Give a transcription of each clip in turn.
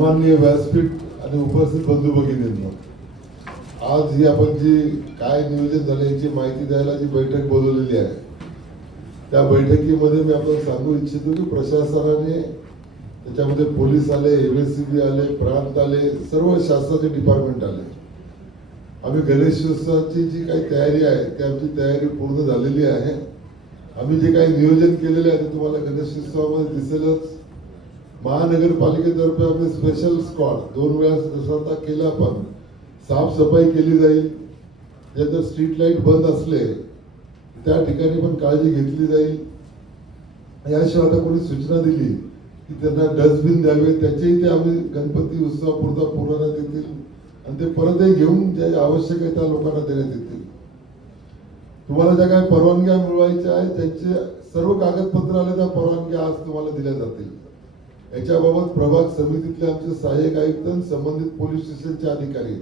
माननीय व्यासपीठ आणि उपस्थित बंधू भगिनींना आज ही आपण जी काय नियोजन झालं याची माहिती द्यायला जी बैठक बोलवलेली आहे त्या बैठकीमध्ये मी आपण सांगू इच्छितो की प्रशासनाने त्याच्यामध्ये पोलीस आले एमएससीबी आले प्रांत आले सर्व शासनाचे डिपार्टमेंट आले. आम्ही गणेशोत्सवाची जी काही तयारी आहे ती आमची तयारी पूर्ण झालेली आहे. आम्ही जे काही नियोजन केलेले आहे ते तुम्हाला गणेशोत्सवामध्ये दिसेलच. महानगरपालिकेतर्फे आम्ही स्पेशल स्कॉड दोन वेळा स्वतः केलं आपण साफसफाई केली जाईल. जे जर स्ट्रीट लाइट बंद असले त्या ठिकाणी पण काळजी घेतली जाईल. याशिवाय आता कोणी सूचना दिली की त्यांना डस्टबिन द्यावे त्याचेही ते आम्ही गणपती उत्सवापुरता पुरवण्यात येतील आणि ते परतही घेऊन जे आवश्यक आहे त्या लोकांना देण्यात येतील. तुम्हाला ज्या काही परवानग्या मिळवायच्या आहेत त्यांचे सर्व कागदपत्र आले त्या परवानग्या आज तुम्हाला दिल्या जातील. याच्याबाबत प्रभाग समितीतले आमचे सहाय्यक आयुक्त संबंधित पोलीस स्टेशनचे अधिकारी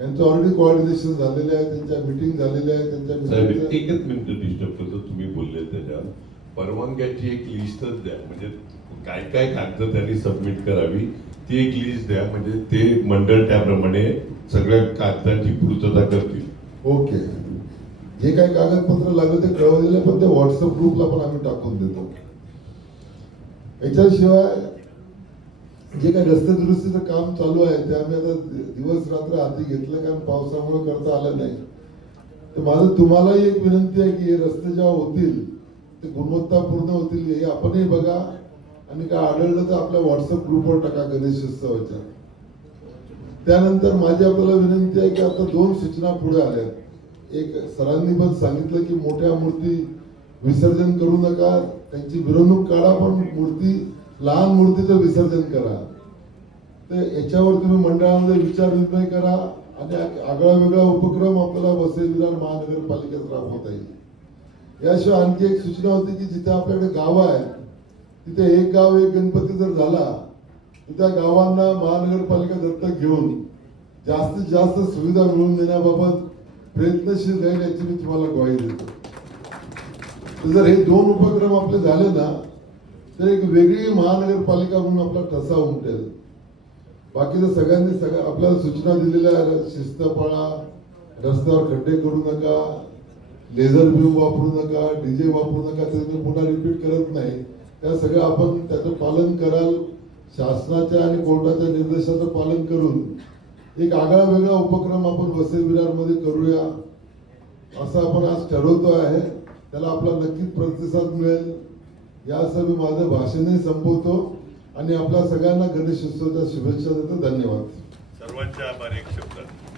यांचं ऑलरेडी कोऑर्डिनेशन झालेले आहे त्यांच्या मिटिंग झालेल्या आहे त्यांच्या एकच मिनिट डिस्टर्ब करतो तुम्ही बोलले त्याच्यात परवानग्याची एक लिस्टच द्या. म्हणजे काय काय कागद त्यांनी सबमिट करावी ती एक लिस्ट द्या. म्हणजे ते मंडळ त्याप्रमाणे सगळ्या कागदांची पूर्तता करतील. ओके. जे काही कागदपत्र लागले ते कळवलेले पण ते व्हॉट्सअप ग्रुपला पण आम्ही टाकून देतो. याच्याशिवाय जे काही रस्ते दुरुस्तीचं काम चालू आहे ते आम्ही आता दिवस रात्र हाती घेतलं कारण पावसामुळे करता आलं नाही. तर माझं तुम्हालाही एक विनंती आहे की हे रस्ते जेव्हा होतील ते गुणवत्तापूर्ण होतील हे आपणही बघा. आणि काय आढळलं तर आपल्या व्हॉट्सअप ग्रुपवर टाका गणेशोत्सवाच्या त्यानंतर माझी आपल्याला विनंती आहे की आता दोन सूचना पुढे आल्या. एक सरांनी पण सांगितलं की मोठ्या मूर्ती विसर्जन करू नका. त्यांची मिरवणूक काढा पण मूर्ती लहान मूर्तीचं विसर्जन करा. तर याच्यावर तुम्ही मंडळामध्ये विचार विनिमय करा आणि आगळा वेगळा उपक्रम आपल्याला वसई विरार महानगरपालिकेत राबवता येईल. याशिवाय आणखी एक सूचना होती की जिथे आपल्याकडे गावं आहेत तिथे एक गाव एक गणपती जर झाला तर त्या गावांना महानगरपालिका दत्तक घेऊन जास्तीत जास्त सुविधा मिळवून देण्याबाबत प्रयत्नशील राहील याची मी तुम्हाला ग्वाही देतो. तर जर हे दोन उपक्रम आपले झाले ना तर एक वेगळी महानगरपालिका म्हणून आपला ठसा उमटेल. बाकीचं सगळ्यांनी सगळ्या आपल्याला सूचना दिलेल्या शिस्त पाळा रस्त्यावर खड्डे करू नका लेझर बीम वापरू नका डीजे वापरू नका ते मी पुन्हा रिपीट करत नाही. त्या सगळं आपण त्याचं पालन कराल शासनाच्या आणि कोर्टाच्या निर्देशाचं पालन करून. एक आगळा वेगळा उपक्रम आपण वसई विरारमध्ये करूया असं आपण आज ठरवतो आहे. त्याला आपला नक्कीच प्रतिसाद मिळेल. यासह मी माझं भाषणही संपवतो आणि आपल्या सगळ्यांना गणेश उत्सवाच्या शुभेच्छा देतो. धन्यवाद. सर्वांच्या आभार एक शब्द.